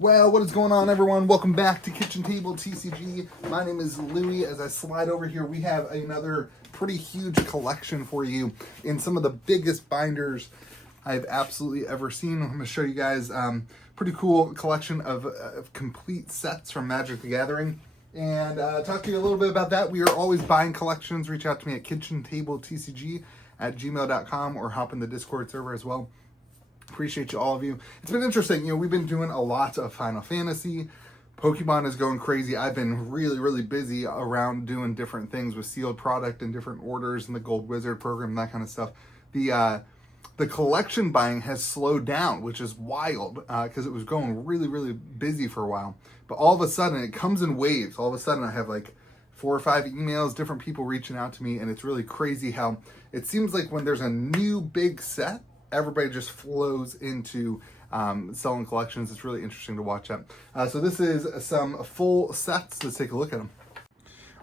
Well, what is going on, everyone? Welcome back to Kitchen Table TCG. My name is Louie. As I slide over here, we have another pretty huge collection for you in some of the biggest binders I've absolutely ever seen. I'm going to show you guys pretty cool collection of complete sets from Magic the Gathering. And talk to you a little bit about that. We are always buying collections. Reach out to me at KitchenTableTCG@gmail.com or hop in the Discord server as well. Appreciate you, all of you. It's been interesting. We've been doing a lot of Final Fantasy. Pokemon is going crazy. I've been really busy around doing different things with sealed product and different orders and the Gold Wizard program, that kind of stuff. The collection buying has slowed down, which is wild because it was going really busy for a while. But all of a sudden, it comes in waves. All of a sudden, I have like 4 or 5 emails, different people reaching out to me, and it's really crazy how it seems like when there's a new big set, everybody just flows into selling collections. It's really interesting to watch that. So this is some full sets. Let's take a look at them.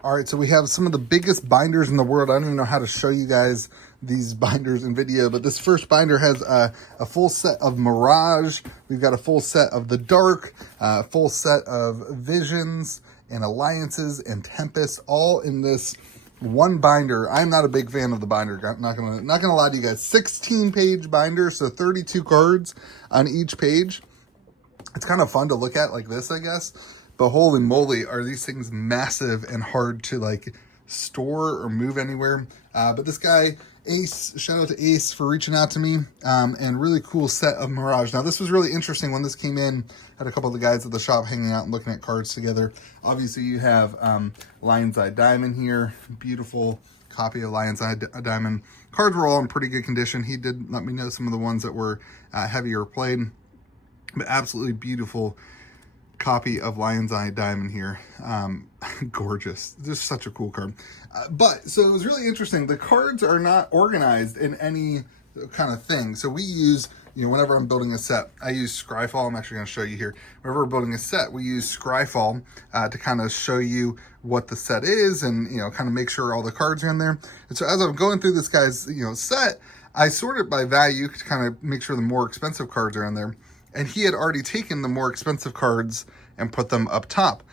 All right, so we have some of the biggest binders in the world. I don't even know how to show you guys these binders in video, but this first binder has a full set of Mirage. We've got a full set of the Dark, a full set of Visions and Alliances and Tempest, all in this one binder. I'm not a big fan of the binder. Not gonna lie to you guys. 16-page binder, so 32 cards on each page. It's kind of fun to look at like this, I guess. But holy moly, are these things massive and hard to like store or move anywhere. But this guy, Ace, shout out to Ace for reaching out to me, and really cool set of Mirage. Now, this was really interesting when this came in. Had a couple of the guys at the shop hanging out and looking at cards together. Obviously, you have Lion's Eye Diamond here. Beautiful copy of Lion's Eye Diamond. Cards were all in pretty good condition. He did let me know some of the ones that were heavier played. But absolutely beautiful copy of Lion's Eye Diamond here. Gorgeous. This is such a cool card. So it was really interesting. The cards are not organized in any kind of thing. So we use, whenever I'm building a set, I use Scryfall. I'm actually going to show you here. Whenever we're building a set, we use Scryfall to kind of show you what the set is and, kind of make sure all the cards are in there. And so as I'm going through this guy's, set, I sort it by value to kind of make sure the more expensive cards are in there. And he had already taken the more expensive cards and put them up top.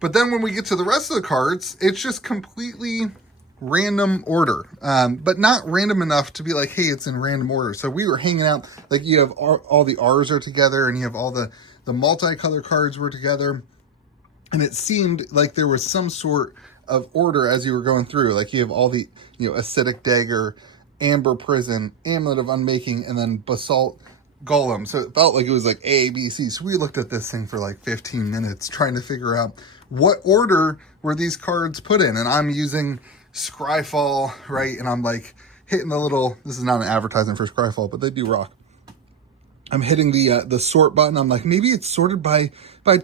But then when we get to the rest of the cards, it's just completely random order. But not random enough to be like, hey, it's in random order. So we were hanging out, like you have all the R's are together and you have all the multicolor cards were together. And it seemed like there was some sort of order as you were going through. Like you have all the, Acidic Dagger, Amber Prison, Amulet of Unmaking, and then Basalt Golem. So it felt like it was like A, B, C. So we looked at this thing for like 15 minutes trying to figure out what order were these cards put in. And I'm using Scryfall, right? And I'm like hitting the little, this is not an advertisement for Scryfall, but they do rock. I'm hitting the sort button. I'm like, maybe it's sorted by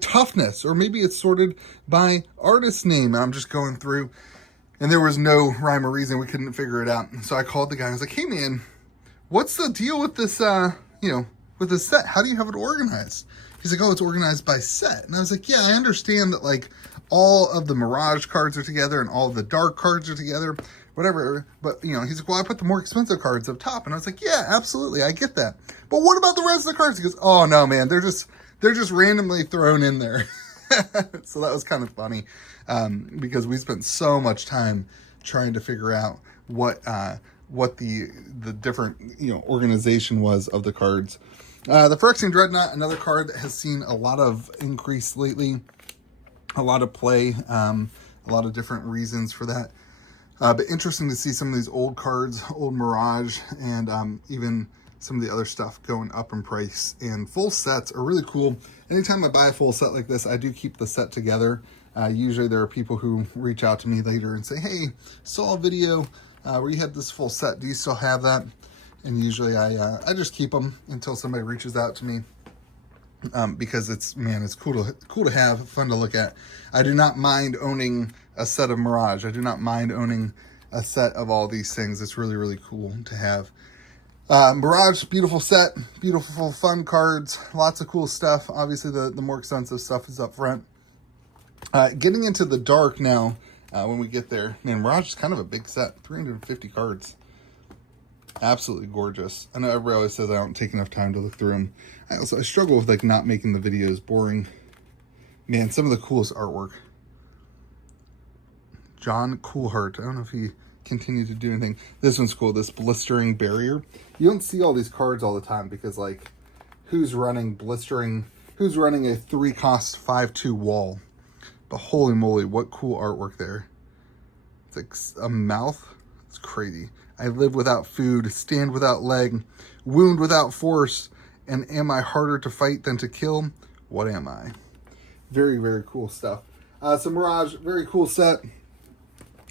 toughness, or maybe it's sorted by artist name. And I'm just going through, and there was no rhyme or reason. We couldn't figure it out. So I called the guy. I was like, hey man, what's the deal with this, with this set? How do you have it organized? He's like, oh, it's organized by set. And I was like, yeah, I understand that like all of the Mirage cards are together and all of the Dark cards are together, whatever. But, he's like, well, I put the more expensive cards up top. And I was like, yeah, absolutely. I get that. But what about the rest of the cards? He goes, oh no, man, they're just randomly thrown in there. So that was kind of funny because we spent so much time trying to figure out what the different organization was of the cards. The Phyrexian Dreadnought, another card that has seen a lot of increase lately, a lot of play, a lot of different reasons for that. But interesting to see some of these old cards, old Mirage, and even some of the other stuff going up in price. And full sets are really cool. Anytime I buy a full set like this, I do keep the set together. Usually there are people who reach out to me later and say, hey, saw a video where you had this full set. Do you still have that? And usually I just keep them until somebody reaches out to me because it's cool to have, fun to look at. I do not mind owning a set of Mirage. I do not mind owning a set of all these things. It's really cool to have. Mirage, beautiful set, beautiful fun cards, lots of cool stuff. Obviously the more expensive stuff is up front. Getting into the Dark now. When we get there, man, Mirage is kind of a big set, 350 cards. Absolutely gorgeous. I know everybody always says I don't take enough time to look through them. I struggle with like not making the videos boring. Man, some of the coolest artwork. John Coolheart. I don't know if he continued to do anything. This one's cool. This blistering barrier. You don't see all these cards all the time because like who's running blistering? Who's running a 3-cost 5/2 wall? But holy moly, what cool artwork there. It's like a mouth. It's crazy. I live without food, stand without leg, wound without force, and am I harder to fight than to kill? What am I? Very, very cool stuff. So Mirage, very cool set.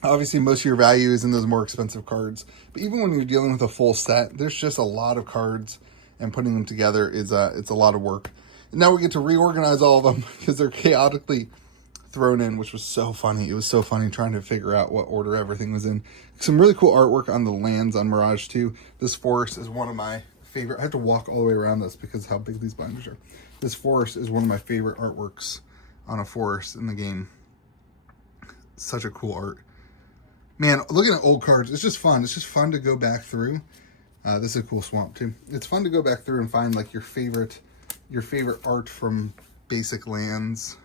Obviously, most of your value is in those more expensive cards. But even when you're dealing with a full set, there's just a lot of cards, and putting them together is it's a lot of work. And now we get to reorganize all of them because they're chaotically thrown in, which was so funny. It was so funny trying to figure out what order everything was in. Some really cool artwork on the lands on Mirage too. This forest is one of my favorite. I have to walk all the way around this because of how big these binders are. This forest is one of my favorite artworks on a forest in the game. Such a cool art. Man, looking at old cards, it's just fun. It's just fun to go back through. This is a cool swamp too. It's fun to go back through and find like your favorite art from basic lands.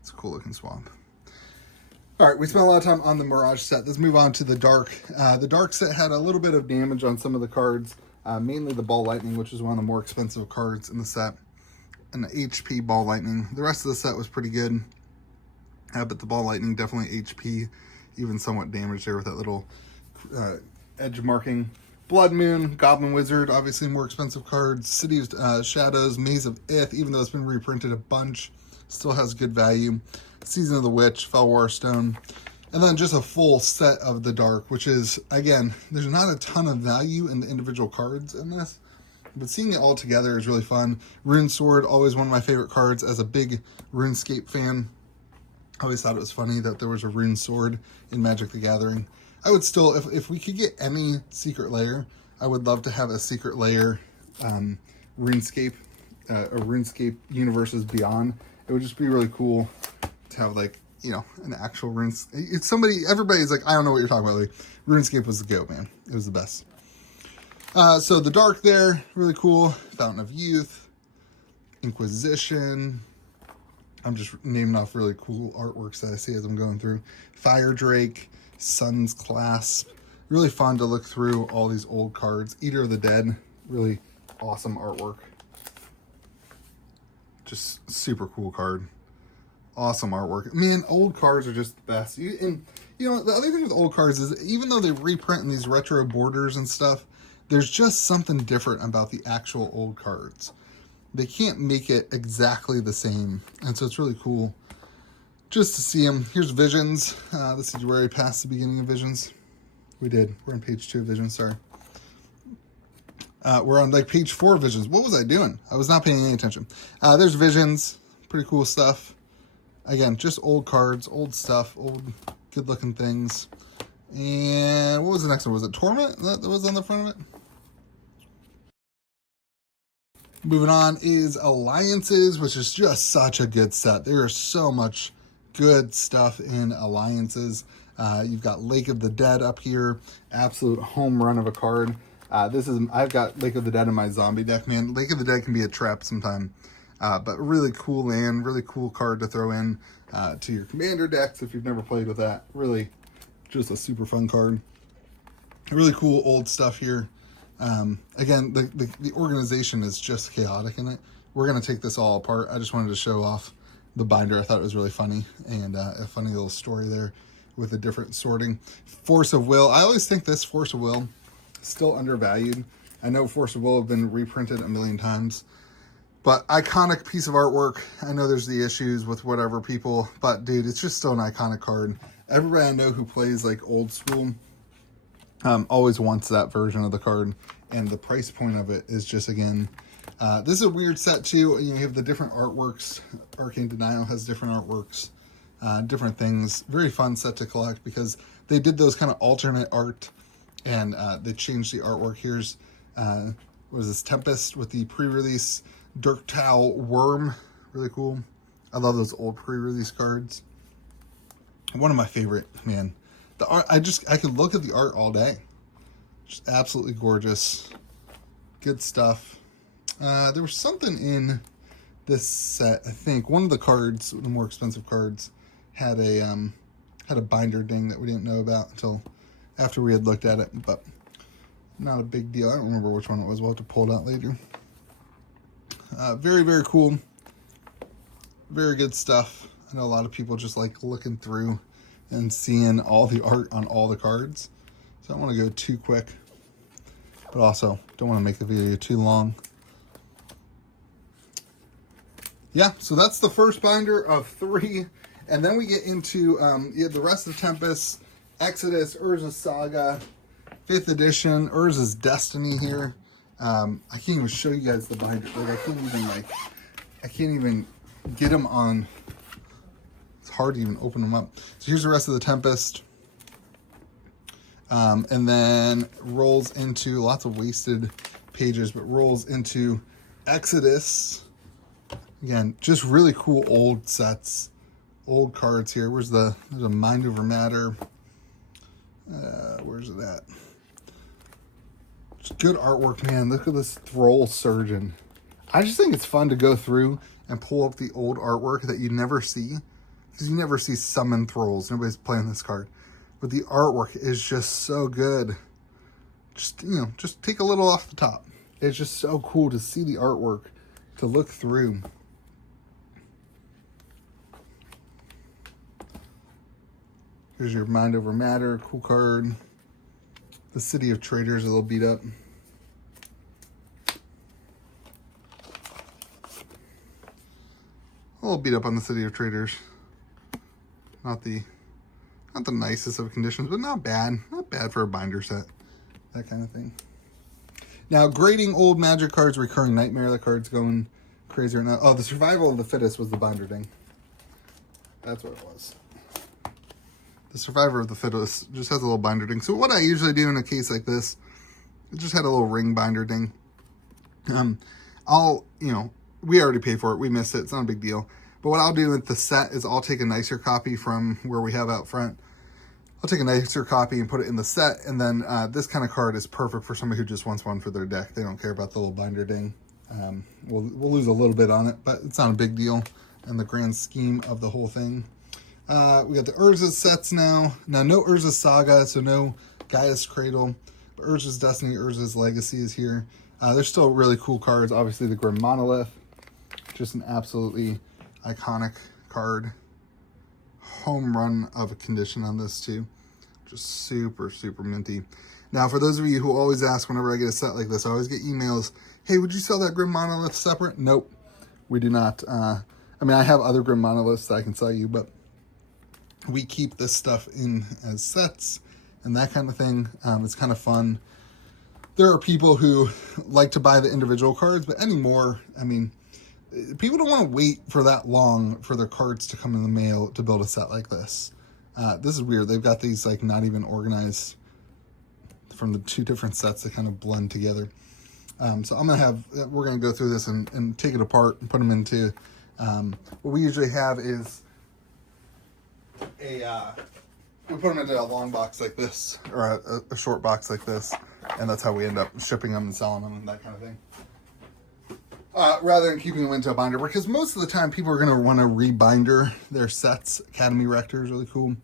It's a cool looking swamp. All right, we spent a lot of time on the Mirage set. Let's move on to the Dark. The Dark set had a little bit of damage on some of the cards, mainly the Ball Lightning, which is one of the more expensive cards in the set, and the HP Ball Lightning. The rest of the set was pretty good, but the Ball Lightning definitely HP, even somewhat damaged there with that little edge marking. Blood Moon, Goblin Wizard, obviously more expensive cards. City of Shadows, Maze of Ith, even though it's been reprinted a bunch, still has good value. Season of the Witch, Fell Stone, and then just a full set of the Dark, which is, again, there's not a ton of value in the individual cards in this, but seeing it all together is really fun. Rune Sword, always one of my favorite cards as a big RuneScape fan. I always thought it was funny that there was a Rune Sword in Magic the Gathering. I would still, if we could get any secret layer, I would love to have a secret layer RuneScape, or RuneScape Universes Beyond. It would just be really cool to have, like, you know, an actual It's somebody, everybody's like, I don't know what you're talking about. Like, RuneScape was the goat, man. It was the best. So the Dark there, really cool. Fountain of Youth, Inquisition. I'm just naming off really cool artworks that I see as I'm going through. Fire Drake, Sun's Clasp. Really fun to look through all these old cards. Eater of the Dead, really awesome artwork. Just super cool card. Awesome artwork. Man, old cards are just the best. And, you know, the other thing with old cards is even though they reprint in these retro borders and stuff, there's just something different about the actual old cards. They can't make it exactly the same. And so it's really cool just to see them. Here's Visions. This is where we passed the beginning of Visions. We did. We're on page 2 of Visions, sorry. We're on like page 4 of Visions. What was I doing? I was not paying any attention. There's Visions. Pretty cool stuff. Again, just old cards, old stuff, old good looking things. And what was the next one? Was it Torment that was on the front of it? Moving on is Alliances, which is just such a good set. There is so much good stuff in Alliances. You've got Lake of the Dead up here. Absolute home run of a card. I've got Lake of the Dead in my zombie deck, man. Lake of the Dead can be a trap sometime. But really cool land, really cool card to throw in to your commander decks if you've never played with that. Really just a super fun card. Really cool old stuff here. Again, the organization is just chaotic in it. We're going to take this all apart. I just wanted to show off the binder. I thought it was really funny, and a funny little story there with the different sorting. Force of Will. I always think this Force of Will is still undervalued. I know Force of Will have been reprinted a million times, but iconic piece of artwork. I know there's the issues with whatever people, but dude, it's just still an iconic card. Everybody I know who plays like old school always wants that version of the card, and the price point of it is just, again, this is a weird set too. You have the different artworks. Arcane Denial has different artworks, different things. Very fun set to collect because they did those kind of alternate art, and they changed the artwork. Here's what is this, Tempest with the pre-release Dirk Towel Worm. Really cool. I love those old pre-release cards. One of my favorite, man. The art, I could look at the art all day. Just absolutely gorgeous. Good stuff. There was something in this set, I think. One of the cards, the more expensive cards, had a binder ding that we didn't know about until after we had looked at it, but not a big deal. I don't remember which one it was. We'll have to pull it out later. Very, very cool. Very good stuff. I know a lot of people just like looking through and seeing all the art on all the cards. So I don't want to go too quick, but also don't want to make the video too long. Yeah, so that's the first binder of 3. And then we get into the rest of Tempest, Exodus, Urza's Saga, 5th edition, Urza's Destiny here. I can't even show you guys the binder. Like I can't even get them on. It's hard to even open them up. So here's the rest of the Tempest. And then rolls into lots of wasted pages, but rolls into Exodus. Again, just really cool old sets, old cards here. There's a Mind Over Matter. Where's it at? Just good artwork, man. Look at this Thrall Surgeon. I just think it's fun to go through and pull up the old artwork that you never see, because you never see Summon Thralls. Nobody's playing this card. But the artwork is just so good. Just take a little off the top. It's just so cool to see the artwork, to look through. Here's your Mind Over Matter, cool card. The City of Traders, a little beat up. A little beat up on the City of Traders. Not the nicest of conditions, but not bad. Not bad for a binder set. That kind of thing. Now, grading old Magic cards, Recurring Nightmare. The card's going crazy right now. Oh, the Survival of the Fittest was the binder ding. That's what it was. The Survivor of the Fittest just has a little binder ding. So what I usually do in a case like this, it just had a little ring binder ding. We already paid for it. We missed it. It's not a big deal. But what I'll do with the set is I'll take a nicer copy from where we have out front. I'll take a nicer copy and put it in the set. And then this kind of card is perfect for somebody who just wants one for their deck. They don't care about the little binder ding. We'll lose a little bit on it, but it's not a big deal in the grand scheme of the whole thing. We got the Urza's sets now. Now, no Urza's Saga, so no Gaia's Cradle. But Urza's Destiny, Urza's Legacy is here. There's still really cool cards. Obviously, the Grim Monolith. Just an absolutely iconic card. Home run of a condition on this, too. Just super, super minty. Now, for those of you who always ask whenever I get a set like this, I always get emails, hey, would you sell that Grim Monolith separate? Nope, we do not. I have other Grim Monoliths that I can sell you, but we keep this stuff in as sets and that kind of thing. It's kind of fun. There are people who like to buy the individual cards, but anymore, people don't want to wait for that long for their cards to come in the mail to build a set like this. This is weird. They've got these like not even organized from the 2 different sets that kind of blend together. So we're going to go through this and take it apart and put them into, what we usually have is we put them into a long box like this, or a short box like this, and that's how we end up shipping them and selling them and that kind of thing. Rather than keeping them into a binder, because most of the time people are going to want to rebinder their sets. Academy Rector is really cool.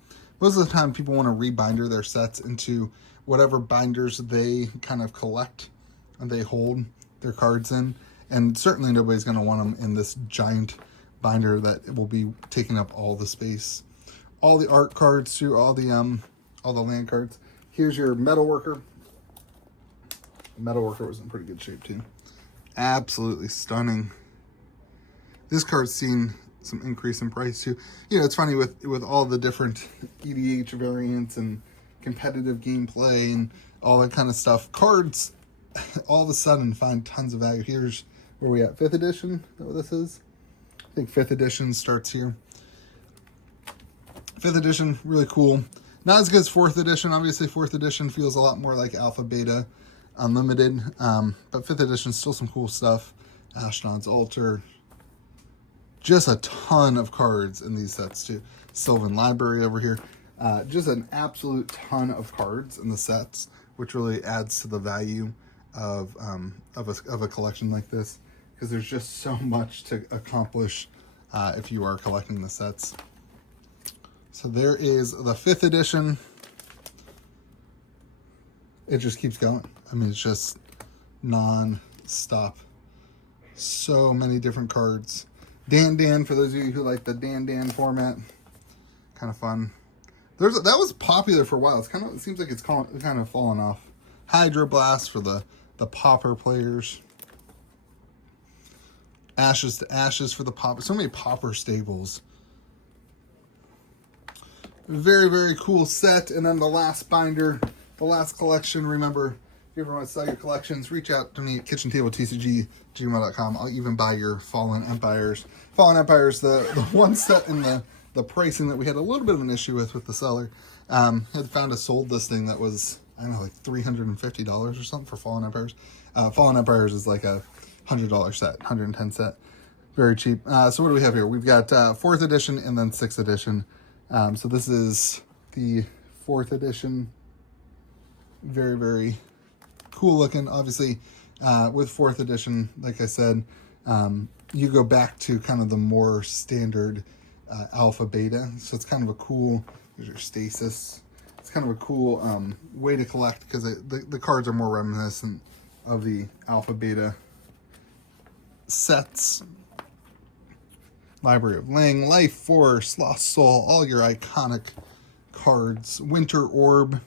Most of the time people want to rebinder their sets into whatever binders they kind of collect and they hold their cards in. And certainly nobody's going to want them in this giant binder that will be taking up all the space. All the art cards too, all the land cards. Here's your Metalworker. Metalworker was in pretty good shape too. Absolutely stunning. This card's seen some increase in price too. It's funny with all the different EDH variants and competitive gameplay and all that kind of stuff. Cards all of a sudden find tons of value. Here's where we at, 5th edition. Is that what this is? I think 5th edition starts here. 5th edition, really cool. Not as good as 4th edition. Obviously, 4th edition feels a lot more like Alpha Beta Unlimited. But 5th edition, still some cool stuff. Ashnod's Altar. Just a ton of cards in these sets, too. Sylvan Library over here. Just an absolute ton of cards in the sets. which really adds to the value of a collection like this, because there's just so much to accomplish if you are collecting the sets. So there is the 5th edition. It just keeps going. I mean, it's just non-stop. So many different cards. Dan, for those of you who like the Dan format, kind of fun. That was popular for a while. It seems like it's kind of fallen off. Hydroblast for the Pauper players. Ashes to Ashes for the Pauper. So many Pauper staples. Very, very cool set. And then the last binder, the last collection. Remember, if you ever want to sell your collections, reach out to me at KitchenTableTCG@gmail.com. I'll even buy your Fallen Empires. Fallen Empires, the one set in the pricing that we had a little bit of an issue with the seller. Had found a sold listing that was, I don't know, like $350 or something for Fallen Empires. Fallen Empires is like a $100 set, 110 set. Very cheap. So what do we have here? We've got 4th edition and then 6th edition. So this is the 4th edition. Very, very cool looking. Obviously, with 4th edition, like I said, you go back to kind of the more standard alpha beta. So it's kind of a cool, there's your stasis. It's kind of a cool way to collect, because the cards are more reminiscent of the alpha beta sets. Library of Lang, Life Force, Lost Soul, all your iconic cards. Winter Orb,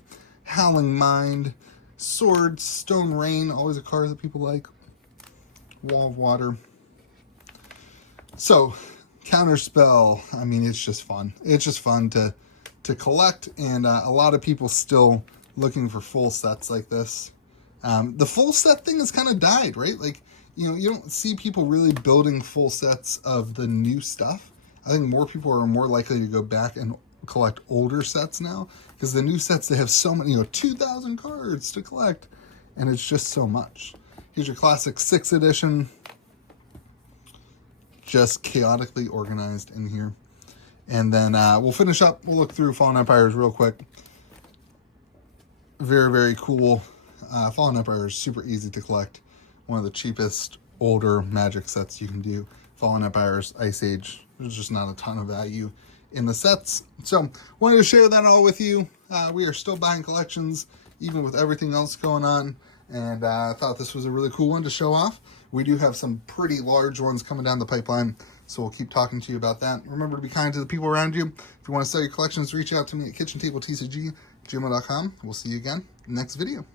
Howling Mind, Swords, Stone Rain, always a card that people like. Wall of Water. So, Counterspell, I mean, it's just fun. It's just fun to collect, and a lot of people still looking for full sets like this. The full set thing has kind of died, right? Like, you don't see people really building full sets of the new stuff. I think more people are more likely to go back and collect older sets now, because the new sets, they have so many, 2,000 cards to collect, and it's just so much. Here's your classic 6th edition. Just chaotically organized in here. And then we'll finish up. We'll look through Fallen Empires real quick. Very, very cool. Fallen Empires, super easy to collect. One of the cheapest older Magic sets you can do. Fallen Empires, Ice Age. There's just not a ton of value in the sets. So, wanted to share that all with you. We are still buying collections, even with everything else going on. And I thought this was a really cool one to show off. We do have some pretty large ones coming down the pipeline, so we'll keep talking to you about that. Remember to be kind to the people around you. If you want to sell your collections, reach out to me at KitchenTableTCG@gmail.com. We'll see you again in the next video.